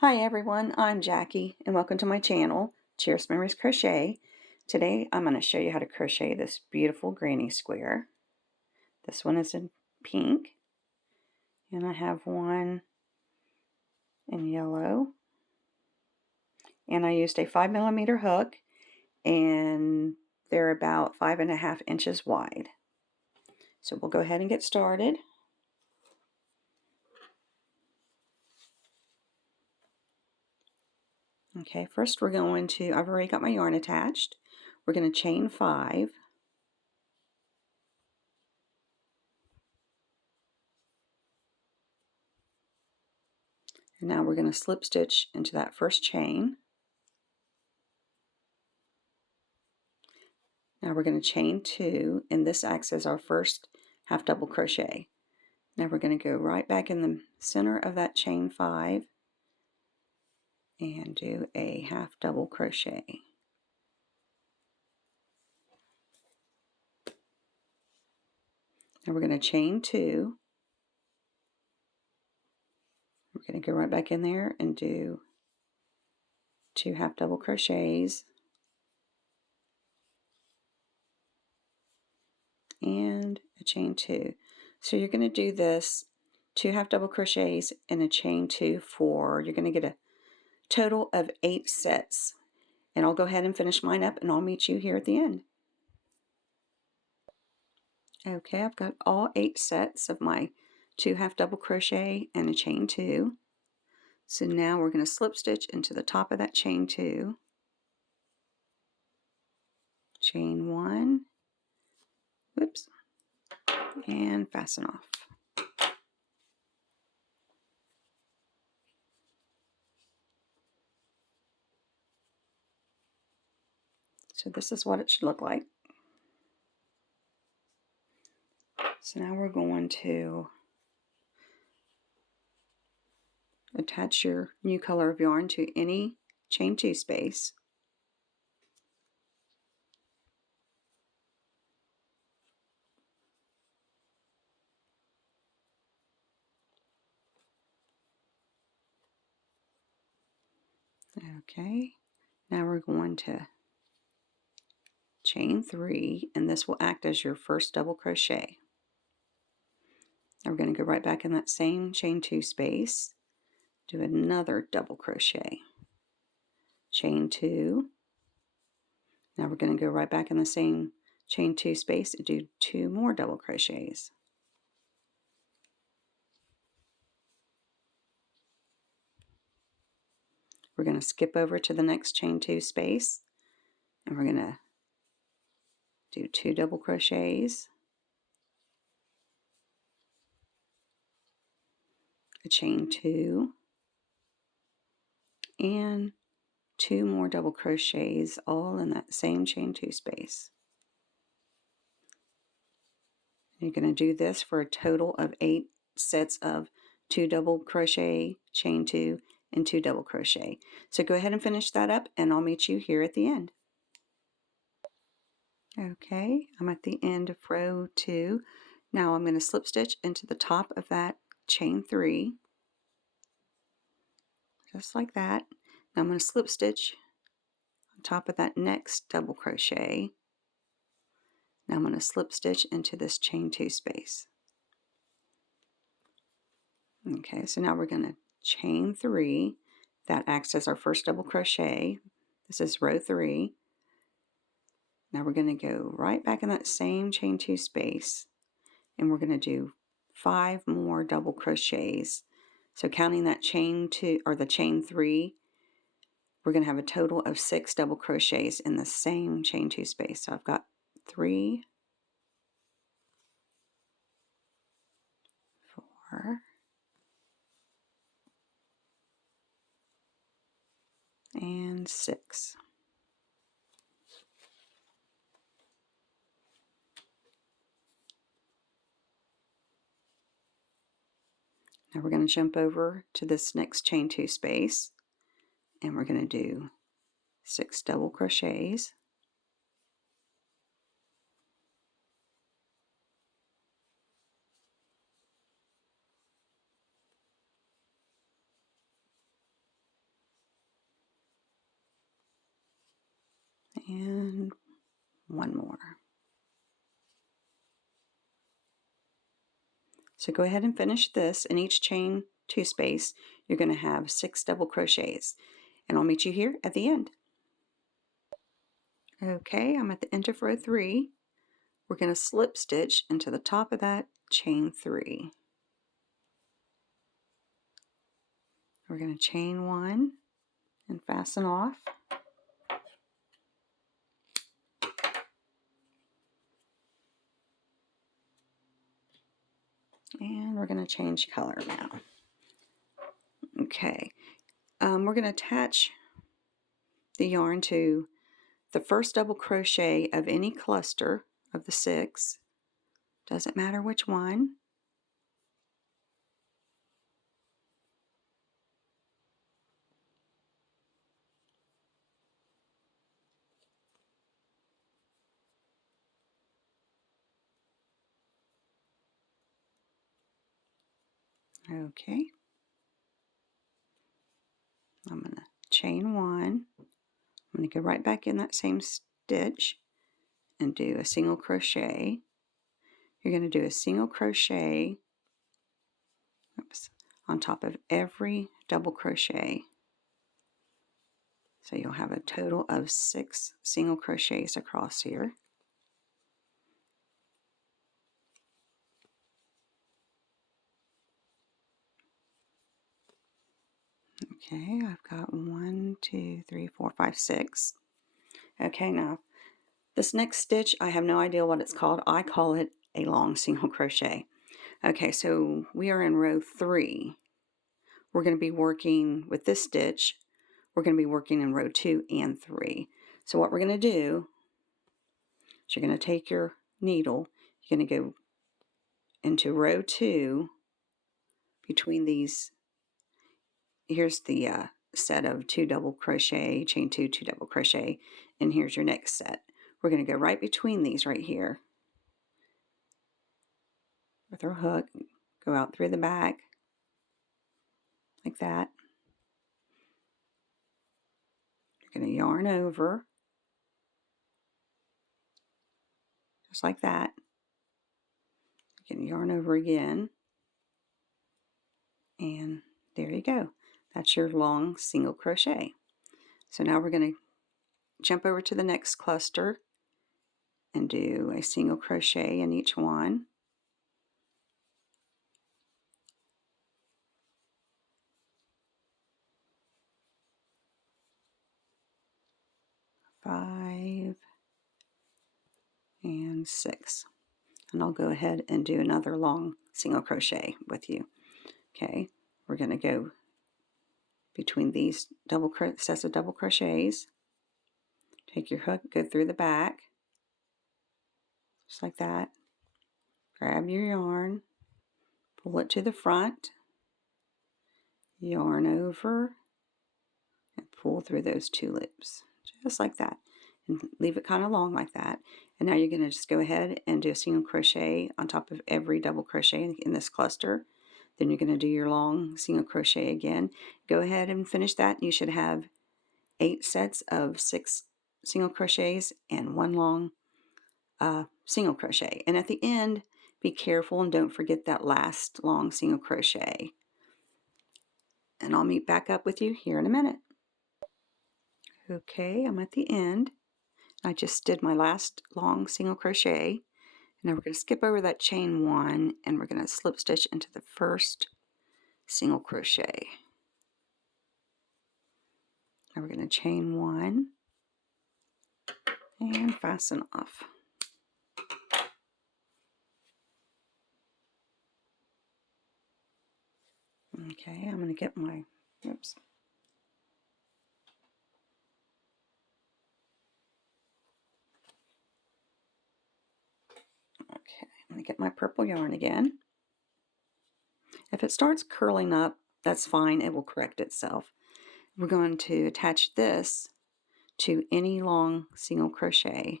Hi everyone, I'm Jackie and welcome to my channel, Cheers Memories Crochet. Today I'm going to show you how to crochet this beautiful granny square. This one is in pink and I have one in yellow. And I used a 5mm hook and they're about 5.5 inches wide. So we'll go ahead and get started. Okay, first we're going to, I've already got my yarn attached. We're going to chain 5. And now we're going to slip stitch into that first chain. Now we're going to chain 2, and this acts as our first half double crochet. Now we're going to go right back in the center of that chain 5 and do a half double crochet. Now we're going to chain 2. We're going to go right back in there and do 2 half double crochets and a chain 2. So you're going to do this 2 half double crochets and a chain 2 for, you're going to get a total of 8 sets. And I'll go ahead and finish mine up and I'll meet you here at the end. Okay, I've got all 8 sets of my 2 half double crochet and a chain 2. So now we're going to slip stitch into the top of that chain 2, chain 1, whoops, and fasten off. So this is what it should look like. So now we're going to attach your new color of yarn to any chain 2 space. Okay, now we're going to chain 3, and this will act as your first double crochet. Now we're going to go right back in that same chain 2 space, do another double crochet, chain 2. Now we're going to go right back in the same chain 2 space and do 2 more double crochets. We're going to skip over to the next chain 2 space and we're going to do 2 double crochets, a chain 2, and 2 more double crochets, all in that same chain 2 space. You're going to do this for a total of 8 sets of 2 double crochet, chain 2, and 2 double crochet. So go ahead and finish that up and I'll meet you here at the end. Okay, I'm at the end of row 2. Now I'm going to slip stitch into the top of that chain 3, just like that. Now I'm going to slip stitch on top of that next double crochet. Now I'm going to slip stitch into this chain 2 space. Okay, so now we're going to chain 3. That acts as our first double crochet. This is row 3. Now we're going to go right back in that same chain 2 space and we're going to do 5 more double crochets. So counting that chain 2 or the chain 3, we're going to have a total of 6 double crochets in the same chain 2 space. So I've got 3, 4, and 6. Now we're going to jump over to this next chain 2 space and we're going to do 6 double crochets, and one more. So go ahead and finish this. In each chain 2 space, you're going to have 6 double crochets, and I'll meet you here at the end. Okay, I'm at the end of row 3. We're going to slip stitch into the top of that chain 3. We're going to chain 1 and fasten off. And we're going to change color now. Okay, we're going to attach the yarn to the first double crochet of any cluster of the 6. Doesn't matter which one. Okay, I'm going to chain 1. I'm going to go right back in that same stitch and do a single crochet. You're going to do a single crochet on top of every double crochet. So you'll have a total of 6 single crochets across here. Okay, I've got 1, 2, 3, 4, 5, 6. Okay, now this next stitch, I have no idea what it's called. I call it a long single crochet. Okay, so we are in row 3. We're going to be working with this stitch. We're going to be working in row 2 and 3. So what we're going to do is you're going to take your needle, you're going to go into row 2 between these. Here's the set of 2 double crochet, chain 2, 2 double crochet, and here's your next set. We're going to go right between these right here with our hook, go out through the back like that. You're going to yarn over just like that. You're going to yarn over again, and there you go. That's your long single crochet. So now we're going to jump over to the next cluster and do a single crochet in each one. Five and 6. And I'll go ahead and do another long single crochet with you. Okay, we're going to go between these sets of double crochets. Take your hook, go through the back, just like that. Grab your yarn, pull it to the front, yarn over, and pull through those 2 loops, just like that. And leave it kind of long like that. And now you're going to just go ahead and do a single crochet on top of every double crochet in this cluster. Then you're going to do your long single crochet again. Go ahead and finish that. You should have 8 sets of 6 single crochets and 1 long single crochet. And at the end, be careful and don't forget that last long single crochet. And I'll meet back up with you here in a minute. Okay, I'm at the end. I just did my last long single crochet. Now we're going to skip over that chain 1 and we're going to slip stitch into the first single crochet. Now we're going to chain 1 and fasten off. Okay, I'm going to get my, oops. Okay, I'm going to get my purple yarn again. If it starts curling up, that's fine, it will correct itself. We're going to attach this to any long single crochet.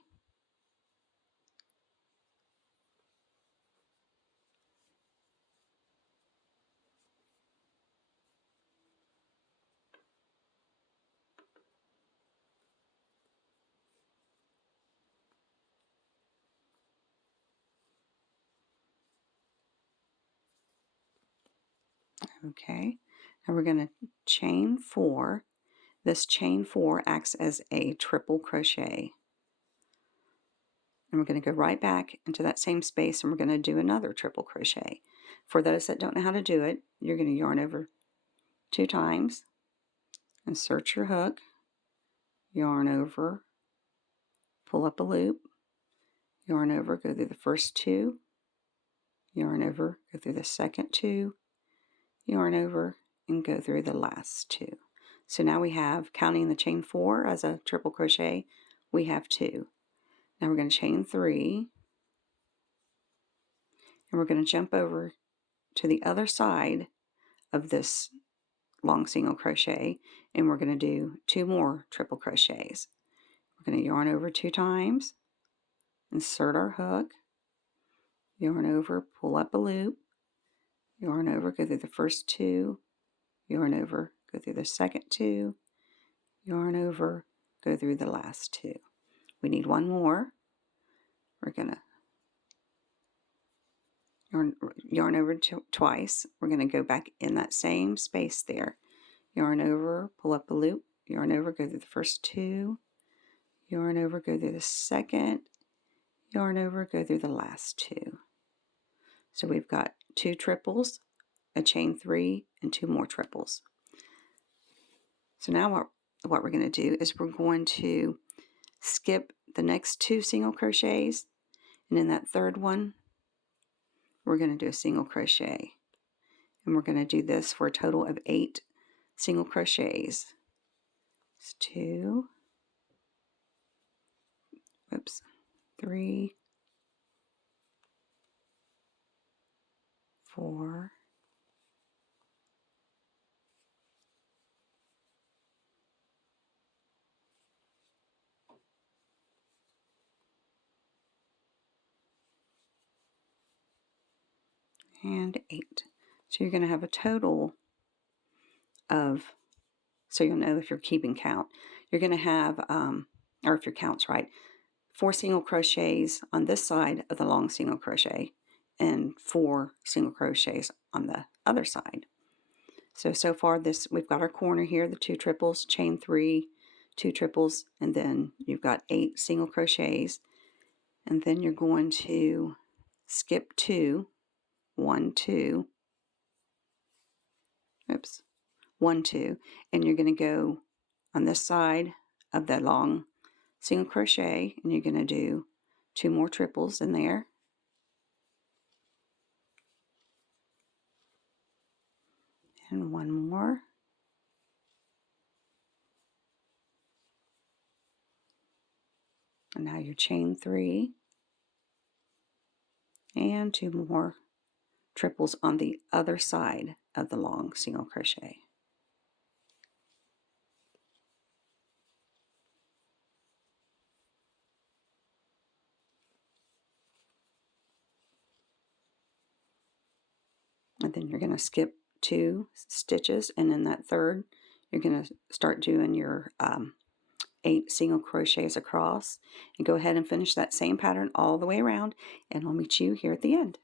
Okay, now we're going to chain 4. This chain 4 acts as a triple crochet. And we're going to go right back into that same space and we're going to do another triple crochet. For those that don't know how to do it, you're going to yarn over 2 times, insert your hook, yarn over, pull up a loop, yarn over, go through the first 2, yarn over, go through the second 2, yarn over, and go through the last 2. So now we have, counting the chain 4 as a triple crochet, we have 2. Now we're going to chain 3, and we're going to jump over to the other side of this long single crochet, and we're going to do 2 more triple crochets. We're going to yarn over 2 times, insert our hook, yarn over, pull up a loop, yarn over, go through the first 2, yarn over, go through the second 2, yarn over, go through the last 2. We need 1 more. We're going to yarn over twice. We're going to go back in that same space there. Yarn over, pull up a loop, yarn over, go through the first 2, yarn over, go through the second, yarn over, go through the last 2. So we've got 2 triples, a chain 3, and 2 more triples. So now what we're going to do is we're going to skip the next 2 single crochets, and in that third one we're going to do a single crochet, and we're going to do this for a total of 8 single crochets. It's 2, 3, 4, 8. So you're going to have a total of, so you'll know if you're keeping count, you're going to have, or if your count's right, 4 single crochets on this side of the long single crochet and 4 single crochets on the other side. So far we've got our corner here, the 2 triples, chain 3, 2 triples, and then you've got 8 single crochets, and then you're going to skip 2, 1, 2, 1, 2, and you're going to go on this side of that long single crochet, and you're going to do 2 more triples in there, and 1 more, and now you're chain 3, and 2 more triples on the other side of the long single crochet. And then you're going to skip 2 stitches, and in that third you're going to start doing your 8 single crochets across, and go ahead and finish that same pattern all the way around, and I'll meet you here at the end.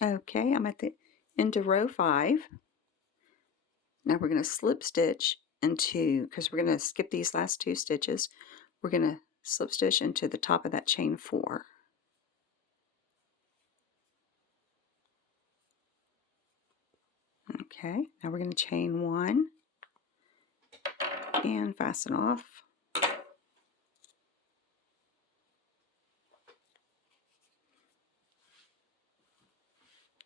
Okay, I'm at the end of row 5. Now we're going to slip stitch into, because we're going to skip these last 2 stitches, we're going to slip stitch into the top of that chain 4. Okay, now we're going to chain 1 and fasten off.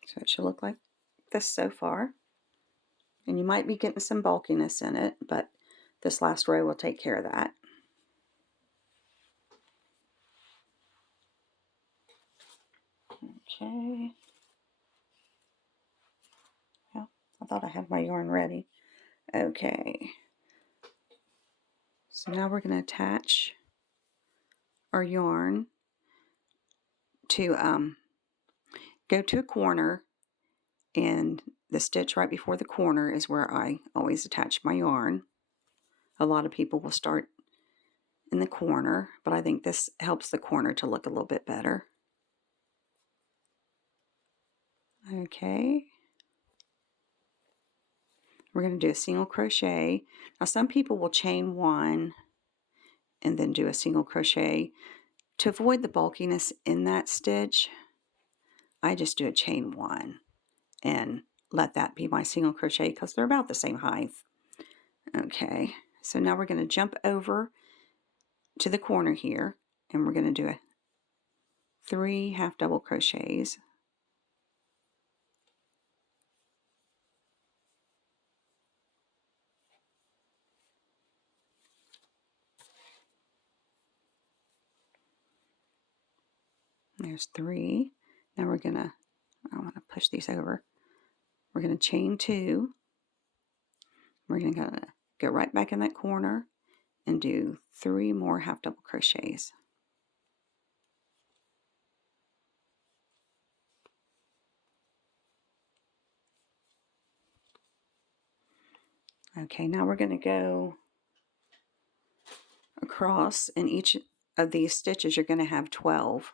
So it should look like this so far. And you might be getting some bulkiness in it, but this last row will take care of that. Okay. Well, I thought I had my yarn ready. Okay. So now we're going to attach our yarn to go to a corner, and the stitch right before the corner is where I always attach my yarn. A lot of people will start in the corner, but I think this helps the corner to look a little bit better. Okay. We're going to do a single crochet. Now some people will chain one and then do a single crochet. To avoid the bulkiness in that stitch, I just do a chain one and let that be my single crochet because they're about the same height. Okay, so now we're going to jump over to the corner here and we're going to do 3 half double crochets. There's 3. Now we're going to, I want to push these over. We're going to chain 2. We're going to go right back in that corner and do 3 more half double crochets. Okay, now we're going to go across, and each of these stitches you're going to have 12.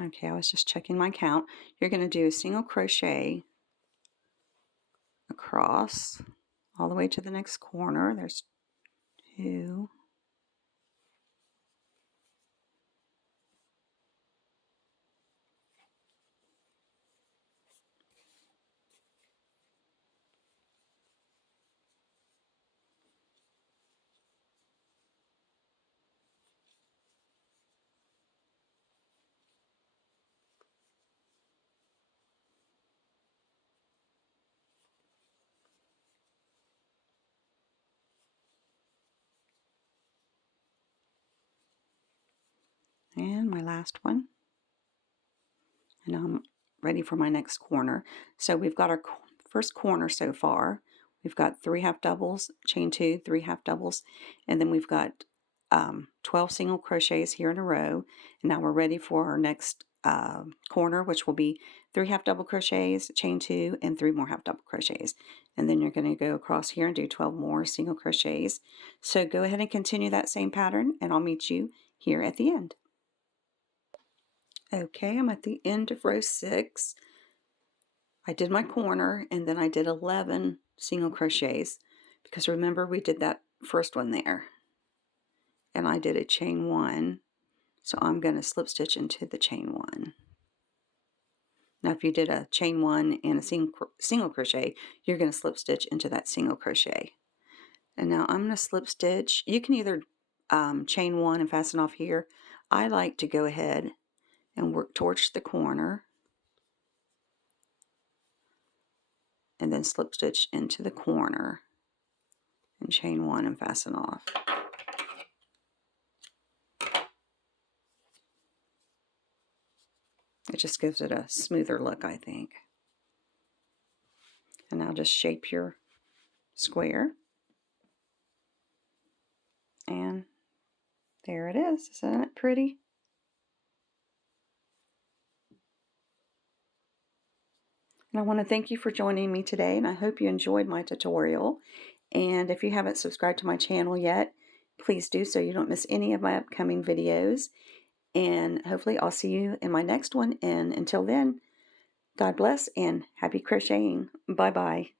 Okay, I was just checking my count. You're going to do a single crochet across all the way to the next corner. There's 2. And my last one. And I'm ready for my next corner. So we've got our first corner so far. We've got 3 half doubles, chain 2, 3 half doubles, and then we've got 12 single crochets here in a row. And now we're ready for our next corner, which will be 3 half double crochets, chain 2, and 3 more half double crochets. And then you're going to go across here and do 12 more single crochets. So go ahead and continue that same pattern, and I'll meet you here at the end. Okay, I'm at the end of row 6. I did my corner and then I did 11 single crochets because remember we did that first one there. And I did a chain 1, so I'm going to slip stitch into the chain 1. Now if you did a chain 1 and a single crochet, you're going to slip stitch into that single crochet. And now I'm going to slip stitch. You can either chain 1 and fasten off here. I like to go ahead and work towards the corner and then slip stitch into the corner and chain 1 and fasten off. It just gives it a smoother look, I think. And now just shape your square. And there it is. Isn't it pretty? And I want to thank you for joining me today, and I hope you enjoyed my tutorial. And if you haven't subscribed to my channel yet, please do so you don't miss any of my upcoming videos. And hopefully I'll see you in my next one. And until then, God bless and happy crocheting. Bye-bye.